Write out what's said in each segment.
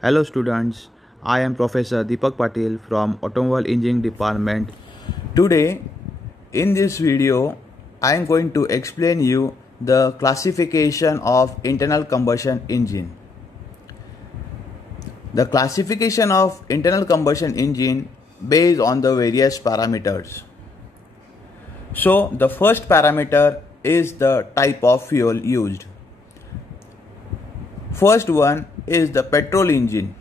Hello students, I am Professor Deepak Patil from Automobile Engineering Department. Today in this video I am going to explain you the classification of internal combustion engine. The classification of internal combustion engine based on the various parameters. So the first parameter is the type of fuel used. First one is the petrol engine.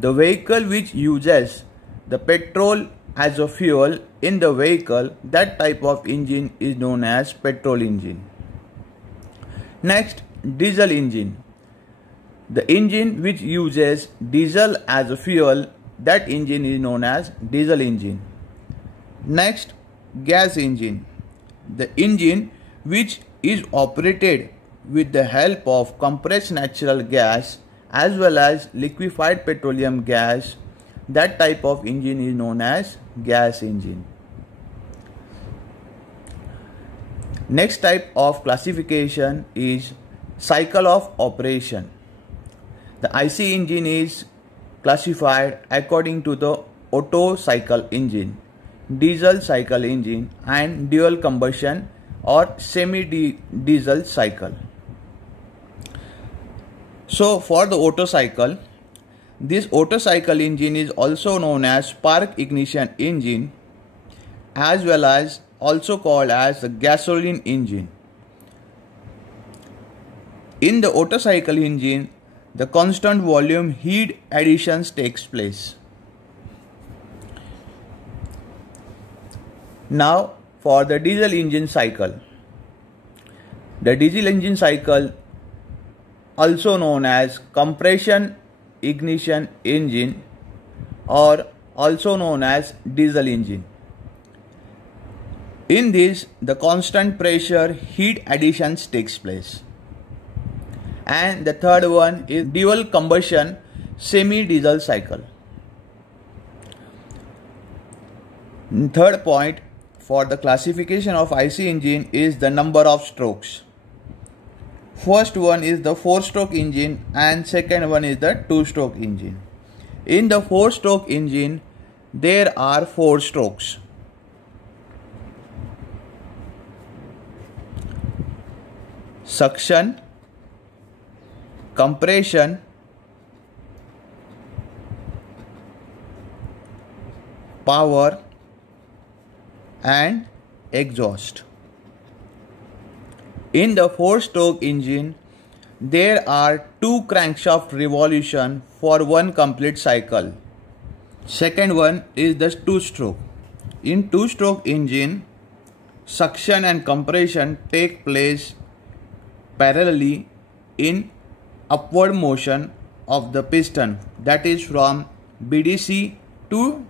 The vehicle which uses the petrol as a fuel in the vehicle, that type of engine is known as petrol engine. Next, diesel engine. The engine which uses diesel as a fuel, that engine is known as diesel engine. Next, gas engine. The engine which is operated with the help of compressed natural gas as well as liquefied petroleum gas, that type of engine is known as gas engine. Next type of classification is cycle of operation. The IC engine is classified according to the Otto cycle engine, diesel cycle engine and dual combustion or semi-diesel cycle. So for the Otto cycle, this Otto cycle engine is also known as spark ignition engine as well as also called as the gasoline engine. In the Otto cycle engine, the constant volume heat additions takes place. Now for the diesel engine cycle. The diesel engine cycle, also known as compression ignition engine or also known as diesel engine. In this, the constant pressure heat additions takes place. And the third one is dual combustion semi-diesel cycle. Third point for the classification of IC engine is the number of strokes. First one is the 4-stroke engine and second one is the 2-stroke engine. In the 4-stroke engine, there are 4 strokes. Suction, compression, power and exhaust. In the 4-stroke engine, there are 2 crankshaft revolution for one complete cycle. Second one is the 2-stroke. In 2-stroke engine, suction and compression take place parallelly in upward motion of the piston, that is from BDC to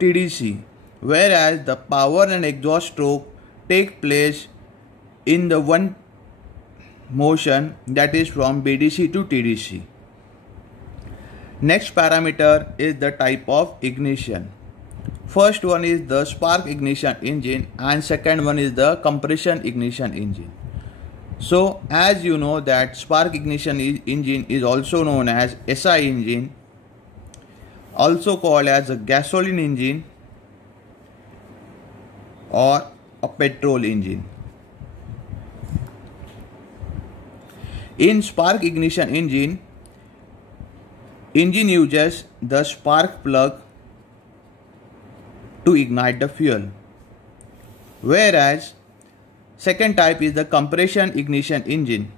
TDC, whereas the power and exhaust stroke take place in the one motion, that is from BDC to TDC. Next parameter is the type of ignition. First one is the spark ignition engine and second one is the compression ignition engine. So as you know that spark ignition engine is also known as SI engine, also called as a gasoline engine or a petrol engine. In spark ignition engine uses the spark plug to ignite the fuel, whereas second type is the compression ignition engine.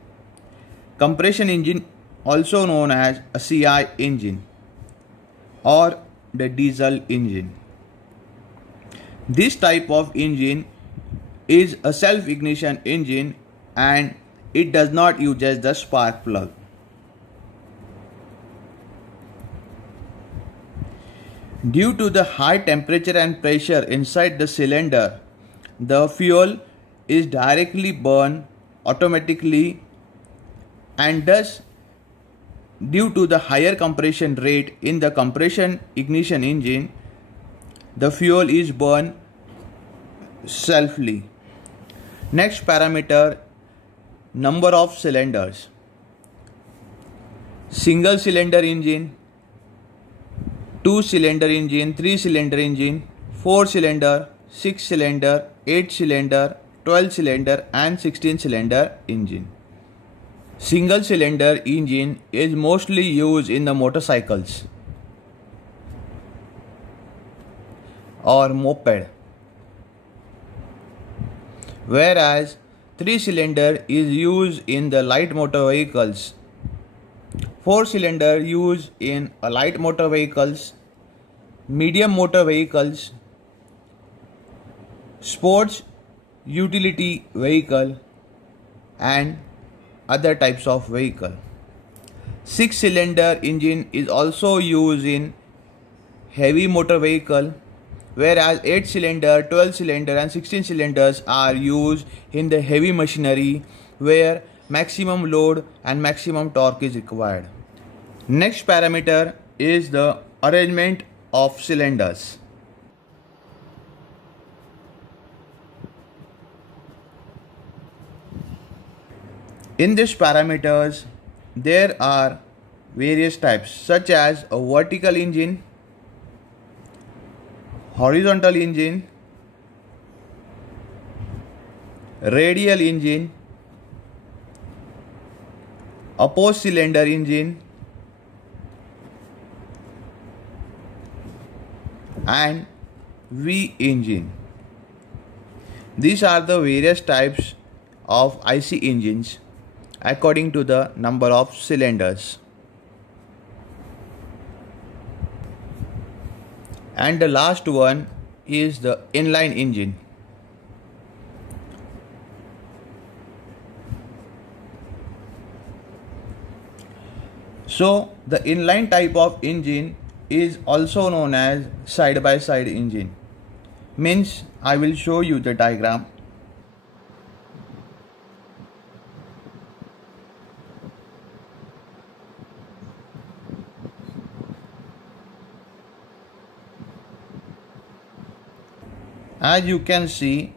Compression engine also known as a CI engine or the diesel engine. This type of engine is a self-ignition engine and it does not use the spark plug. Due to the high temperature and pressure inside the cylinder, the fuel is directly burned automatically, and thus due to the higher compression rate in the compression ignition engine, the fuel is burned selfly. Next parameter, number of cylinders. single cylinder engine, 2-cylinder engine, 3-cylinder engine, 4-cylinder, 6-cylinder, 8-cylinder, 12-cylinder and 16-cylinder engine. Single cylinder engine is mostly used in the motorcycles or moped, whereas 3-cylinder is used in the light motor vehicles, 4-cylinder used in light motor vehicles, medium motor vehicles, sports utility vehicle and other types of vehicle. 6-cylinder engine is also used in heavy motor vehicle, whereas 8-cylinder, 12-cylinder and 16 cylinders are used in the heavy machinery where maximum load and maximum torque is required. Next parameter is the arrangement of cylinders. In these parameters, there are various types such as a vertical engine, horizontal engine, radial engine, opposed cylinder engine and V engine. These are the various types of IC engines according to the number of cylinders. And the last one is the inline engine. So the inline type of engine is also known as side-by-side engine. Means I will show you the diagram. As you can see,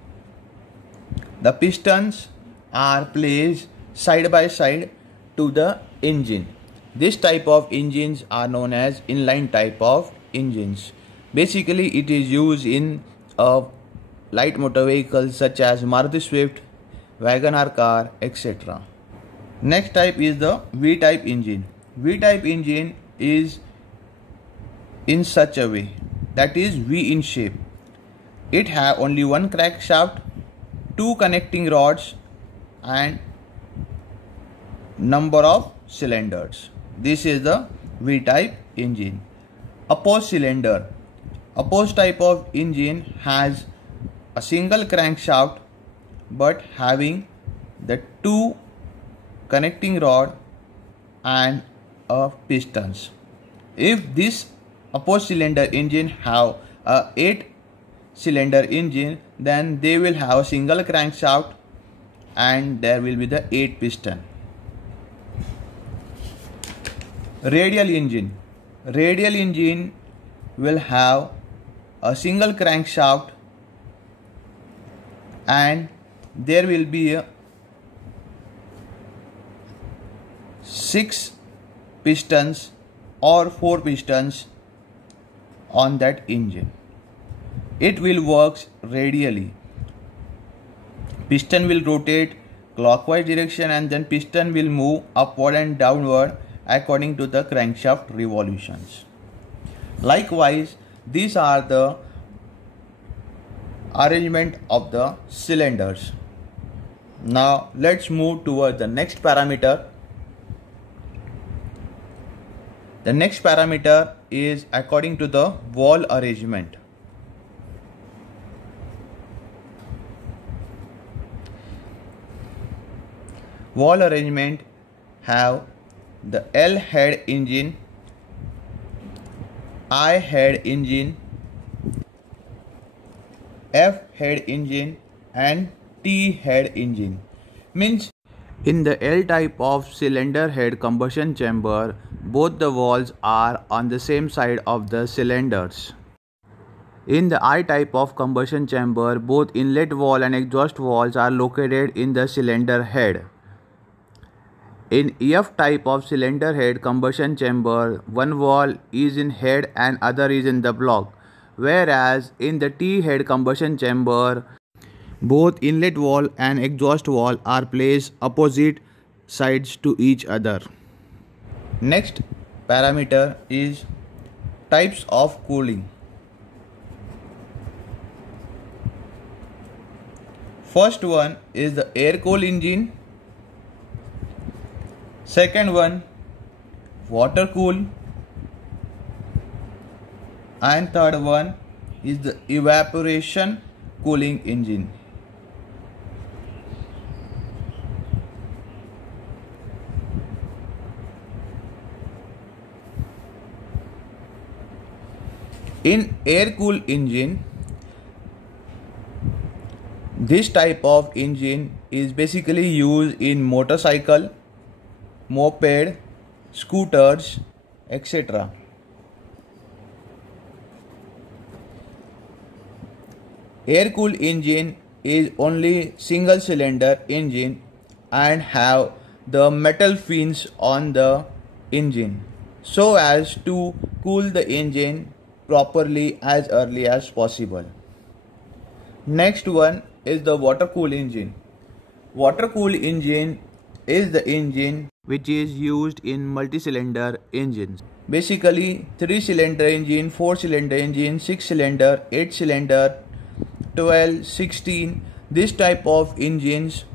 the pistons are placed side by side to the engine. This type of engines are known as inline type of engines. Basically, it is used in light motor vehicles such as Maruti Swift, Wagon-R car, etc. Next type is the V-type engine. V-type engine is in such a way, that is V in shape. It have only one crankshaft, 2 connecting rods and number of cylinders. This is the V-type engine. Opposed cylinder. Opposed type of engine has a single crankshaft but having the 2 connecting rod and a pistons. If this opposed cylinder engine have a 8-cylinder engine, then they will have a single crankshaft and there will be the 8 piston. Radial engine. Radial engine will have a single crankshaft and there will be a 6 pistons or 4 pistons on that engine. It will work radially. Piston will rotate clockwise direction and then piston will move upward and downward according to the crankshaft revolutions. Likewise, these are the arrangement of the cylinders. Now let's move toward the next parameter. The next parameter is according to the valve arrangement. Valve arrangement have the L head engine, I head engine, F head engine and T head engine. Means in the L type of cylinder head combustion chamber, both the valves are on the same side of the cylinders. In the I type of combustion chamber, both inlet valve and exhaust valves are located in the cylinder head. In EF type of cylinder head combustion chamber, one wall is in head and other is in the block, whereas in the T head combustion chamber, both inlet wall and exhaust wall are placed opposite sides to each other. Next parameter is types of cooling. First one is the air-cooled engine. Second one, water-cooled. And third one is the evaporation cooling engine. In air-cooled engine, this type of engine is basically used in motorcycle, moped, scooters, etc. Air-cooled engine is only single cylinder engine and have the metal fins on the engine so as to cool the engine properly as early as possible. Next one is the water-cooled engine. Water-cooled engine is the engine which is used in multi-cylinder engines. Basically 3-cylinder engine, 4-cylinder engine, 6-cylinder, 8-cylinder, 12, 16. This type of engines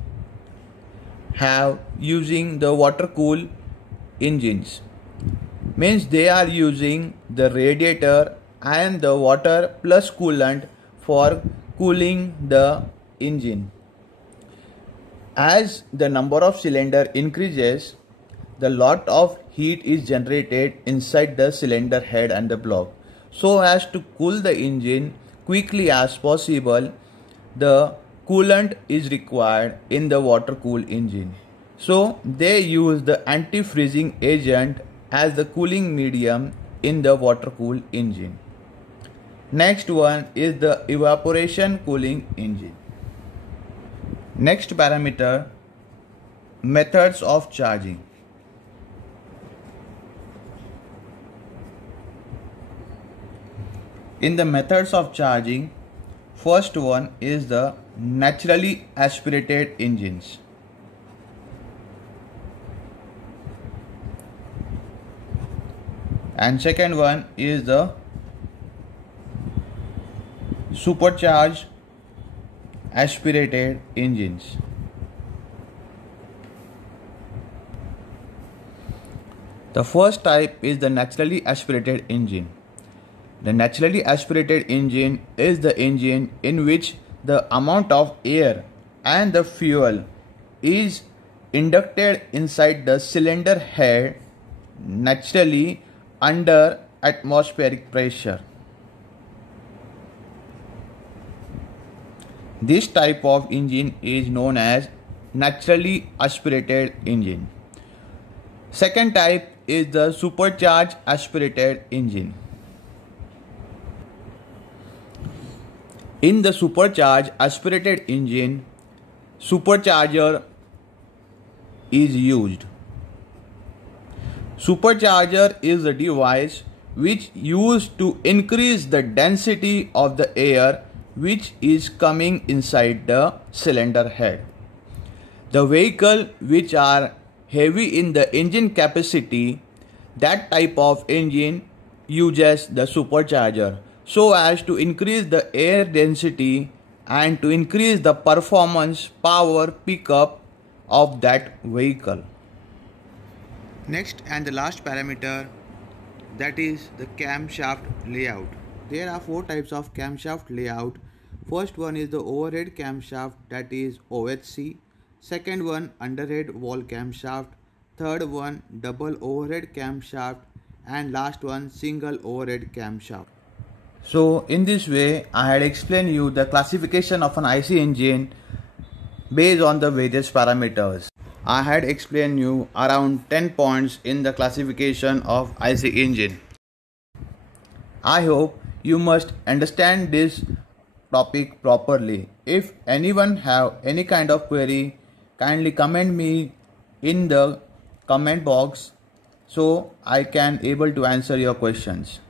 have using the water-cooled engines. Means they are using the radiator and the water plus coolant for cooling the engine. As the number of cylinder increases, the lot of heat is generated inside the cylinder head and the block. So as to cool the engine quickly as possible, the coolant is required in the water-cooled engine. So they use the anti-freezing agent as the cooling medium in the water-cooled engine. Next one is the evaporation cooling engine. Next parameter, methods of charging. In the methods of charging, first one is the naturally aspirated engines. And second one is the supercharged aspirated engines. The first type is the naturally aspirated engine. The naturally aspirated engine is the engine in which the amount of air and the fuel is inducted inside the cylinder head naturally under atmospheric pressure. This type of engine is known as naturally aspirated engine. Second type is the supercharged aspirated engine. In the supercharged aspirated engine, supercharger is used. Supercharger is a device which used to increase the density of the air which is coming inside the cylinder head. The vehicle which are heavy in the engine capacity, that type of engine uses the supercharger so as to increase the air density and to increase the performance power pickup of that vehicle. Next and the last parameter, that is the camshaft layout. There are 4 types of camshaft layout. First one is the overhead camshaft, that is OHC. Second one, underhead wall camshaft. Third one, double overhead camshaft. And last one, single overhead camshaft. So in this way I had explained you the classification of an IC engine based on the various parameters. I had explained you around 10 points in the classification of IC engine. I hope you must understand this topic properly. If anyone have any kind of query, kindly comment me in the comment box so I can able to answer your questions.